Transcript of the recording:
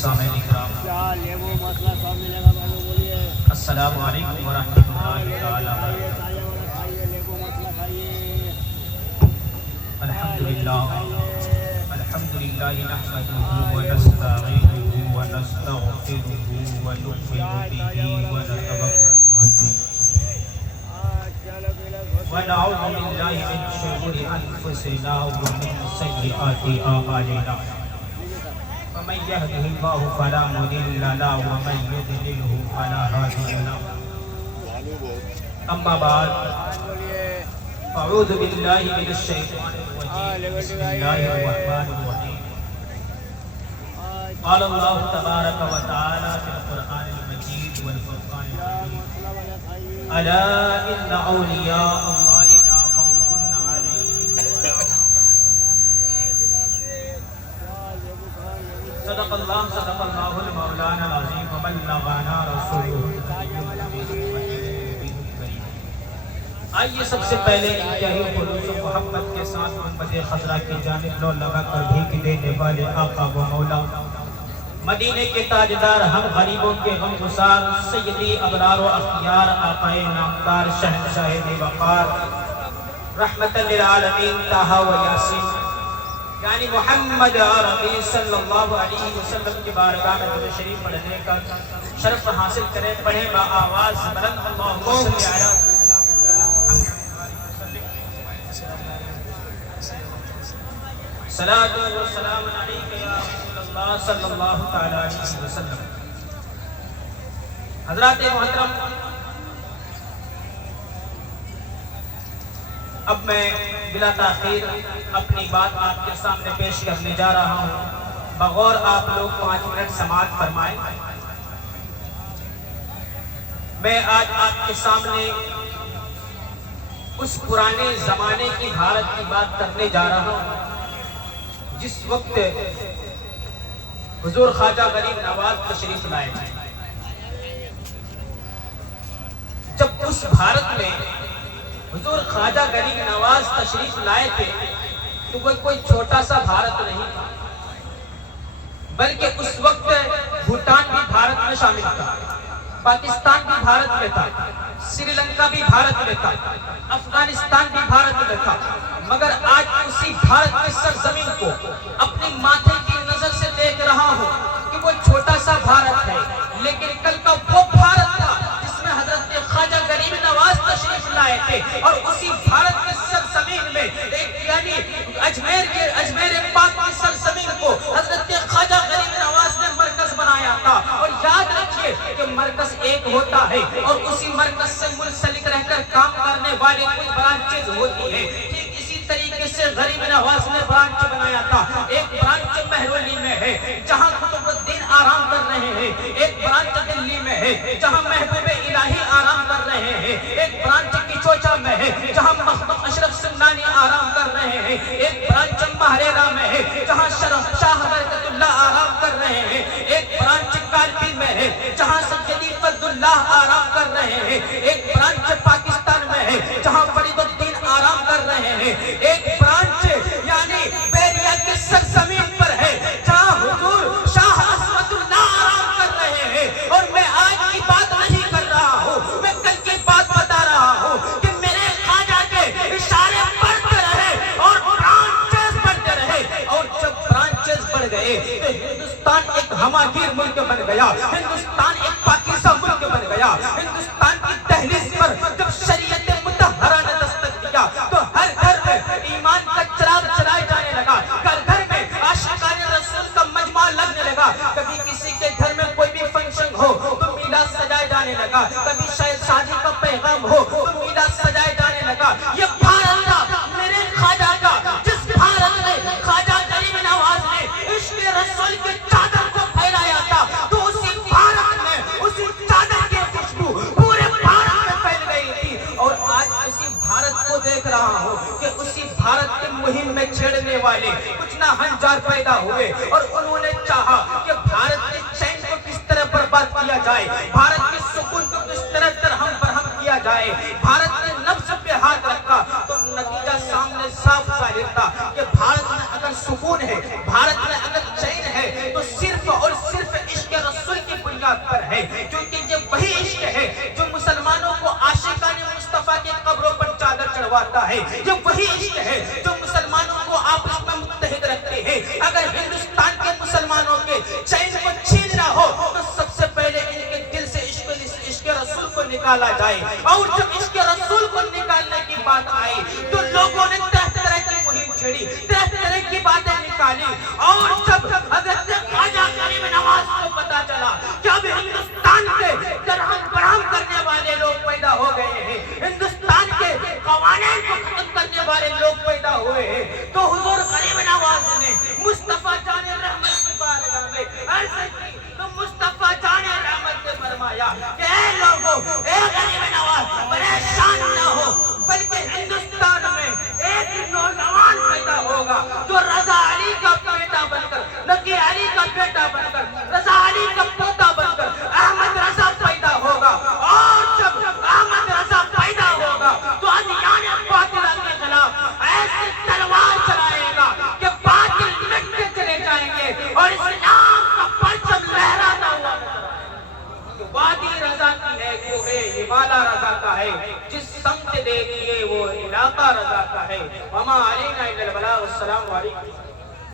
سامعین کرام، السلام علیکم ورحمۃ اللہ تعالی وبرکاتہ۔ الحمدللہ نحمده ونستعینه ونستغفره ونؤمن به ونتوکل علیہ ونعوذ باللہ من شرور انفسنا ومن سیئات اعمالنا، ومن يهده الله فلا مضل له ومن يضلل فلا هادي له، اما بعد اعوذ باللہ من الشیطان الرجیم، بسم اللہ الرحمن الرحیم۔ قال اللہ تبارک و تعالی فی القرآن المجید والفرقان الحمید، الا ان اولیاء اللہ لا خوف علیہم ولا هم يحزنون۔ صدق اللہ المولانا العظیم وبلغنا رسولہ النبی الکریم۔ آئیے سب سے پہلے انتہائی خلوص و محبت کے ساتھ گنبد خضرا کی جانب لو لگا کر بھیک دینے والے آقا و مولا، مدینے کے تاجدار، ہم غریبوں کے غمگسار، سیدی ابرار و اختیار، آقا نامدار، شہنشاہ وقار، رحمت للعالمین، طٰہٰ و یاسین، یعنی محمد عربی صلی اللہ علیہ وسلم کی بارگاہ میں درود شریف پڑھنے کا شرف حاصل کریں۔ پڑھیں با آواز بلند، اللہم صلی علی صلاۃ و سلام علیک یا رسول اللہ صلی اللہ تعالی علیہ وسلم۔ حضرات محترم، اب میں بلا تاخیر اپنی بات آپ کے سامنے پیش کرنے جا رہا ہوں، بغور آپ لوگ 5 منٹ سماعت فرمائیں۔ میں آج آپ کے سامنے اس پرانے زمانے کی بھارت کی بات کرنے جا رہا ہوں جس وقت حضور خواجہ غریب نواز تشریف لائے تھے۔ جب اس بھارت میں حضور خواجہ غریب نواز تشریف لائے تھے تو وہ کوئی چھوٹا سا بھارت نہیں تھا، بلکہ اس وقت بھوٹان بھی بھارت میں شامل تھا، پاکستان بھی بھارت میں تھا، سری لنکا بھی بھارت میں تھا، افغانستان بھی بھارت میں تھا، مگر آج اسی بھارت کی سرزمین کو اپنی ماتھے کی نظر سے دیکھ رہا ہوں کہ وہ چھوٹا سا بھارت ہے، لیکن کل کا وہ بھارت تھا جس میں حضرت خواجہ غریب نواز تشریف لائے تھے، اور اسی بھارت کی سرزمین میں ایک یعنی اجمیر پاک کی سرزمین کو حضرت خواجہ غریب نواز نے مرکز بنایا تھا۔ اور یاد رکھیے کہ مرکز ایک ہوتا ہے اور اسی مرکز سے منسلک رہ کر کام کرنے والی کوئی برانچز ہوتی ہے۔ ٹھیک اسی طریقے سے غریب نواز نے برانچ بنایا تھا۔ ایک برانچ مہرولی میں ہے جہاں قطب الدین آرام کر رہے ہیں، ایک برانچ دلی میں ہے جہاں محبوب الہی آرام کر رہے ہیں، ایک برانچ کچوچا میں ہے جہاں محمد اشرف سمنانی آرام کر رہے ہیں، ایک برانچ مہریرا میں ہے جہاں شاہ برکت اللہ آرام کر رہے ہیں، ایک برانچ کالپی میں ہے جہاں سیدی فضل اللہ آرام کر رہے ہیں، ایک برانچ پاکستان میں ہے جہاں فرید الدین آرام کر رہے ہیں، ایک برانچ یعنی بیریا کی سرزمین پر ہے جہاں حضور شاہ اسود اللہ آرام کر رہے ہیں۔ اور میں آج کی بات نہیں کر رہا ہوں، میں کل کی بات بتا رہا ہوں کہ میرے خواجہ کے اشارے بڑھتے رہے اور برانچز بڑھتے رہے، اور جب برانچز بڑھ گئے تو ہندوستان ایک ہماگیر ملک بن گیا، ہندوستان ایک پاکیزہ ملک بن گیا۔ ہندوستان کی دہلیز پر جب شریعت مطہرہ نے دستک دیا تو ہر گھر میں ایمان کا چراغ جلائے جانے لگا، گھر گھر میں عاشقان رسول کا مجمع لگنے لگا، کبھی کسی کے گھر میں کوئی بھی فنکشن ہو تو میلاد سجائے جانے لگا، کبھی شاید شادی کا پیغام ہو تو میلاد سجائے جانے لگا۔ یہ بھارت تھا میرے خواجہ کا، جس بھارت میں خواجہ غریب نواز نے عشق رسول کی چادر کو پھیلایا تھا، تو اسی بھارت میں اسی چادر کی خوشبو پورے بھارت میں پھیل گئی تھی۔ اور آج اسی بھارت کو دیکھ رہا ہوں کہ اسی بھارت کی مہم میں چھیڑنے والے کچھ نہ ہنجار پیدا ہوئے، اور انہوں نے چاہا کہ بھارت کے چین کو کس طرح برباد کیا جائے، بھارت کے سکون کو کس طرح درہم برہم کیا جائے۔ بھارت نے نفس پہ ہاتھ رکھا تو نتیجہ سامنے صاف ظاہر تھا کہ بھارت میں اگر سکون ہے، بھارت میں اگر چین ہے تو صرف اور صرف بات پر ہے، کیونکہ یہ وہی عشق ہے جو مسلمانوں کو عاشقان مصطفیٰ کی قبروں پر چادر چڑھواتا ہے، یہ وہی عشق ہے جو مسلمانوں کو آپس میں متحد رکھتے ہیں۔ اگر ہندوستان کے مسلمانوں کے چین کو چھیننا ہو تو سب سے پہلے ان کے دل سے عشق رسول کو نکالا جائے، اور جب عشق رسول کو نکالنے کی بات آئی تو لوگوں نے طرح طرح کی مہم چھیڑی، طرح طرح کی باتیں نکالی، اور جب حضرت خواجہ غریب نواز کو پتا چلا کہ اب ہندوستان کے درہم برہم کرنے والے لوگ پیدا ہو گئے ہیں، ہندوستان کے قوانین کو ختم کرنے والے لوگ پیدا ہوئے ہیں، تو حضور غریب نواز نے مصطفیٰ جان رحمت کی بارگاہ میں عرض کی، تو مصطفیٰ جان رحمت نے فرمایا کہ اے لوگوں، اے غریب نواز، پریشان نہ ہو، بلکہ ہندوستان میں ایک نوجوان پیدا ہوگا جو رضا علی کا بیٹا بن کر، نقی علی کا بیٹا بن کر، رضا علی کا پوتا بن کر احمد رضا پیدا ہوگا، اور جب احمد رضا پیدا ہوگا تو ادیان باطلہ کے خلاف ایسی تلوار چلائے گا کہ باطل مٹتے چلے جائیں گے اور اسلام کا پرچم لہراتا ہوا نظر آئے گا۔ وادی رضا کی ہے وہ ہے، یہ والا رضا کا ہے، جس سمت دیکھیے وہ علاقہ رضا کا ہے۔ وما علینا الا البلاغ۔ السلام علیکم۔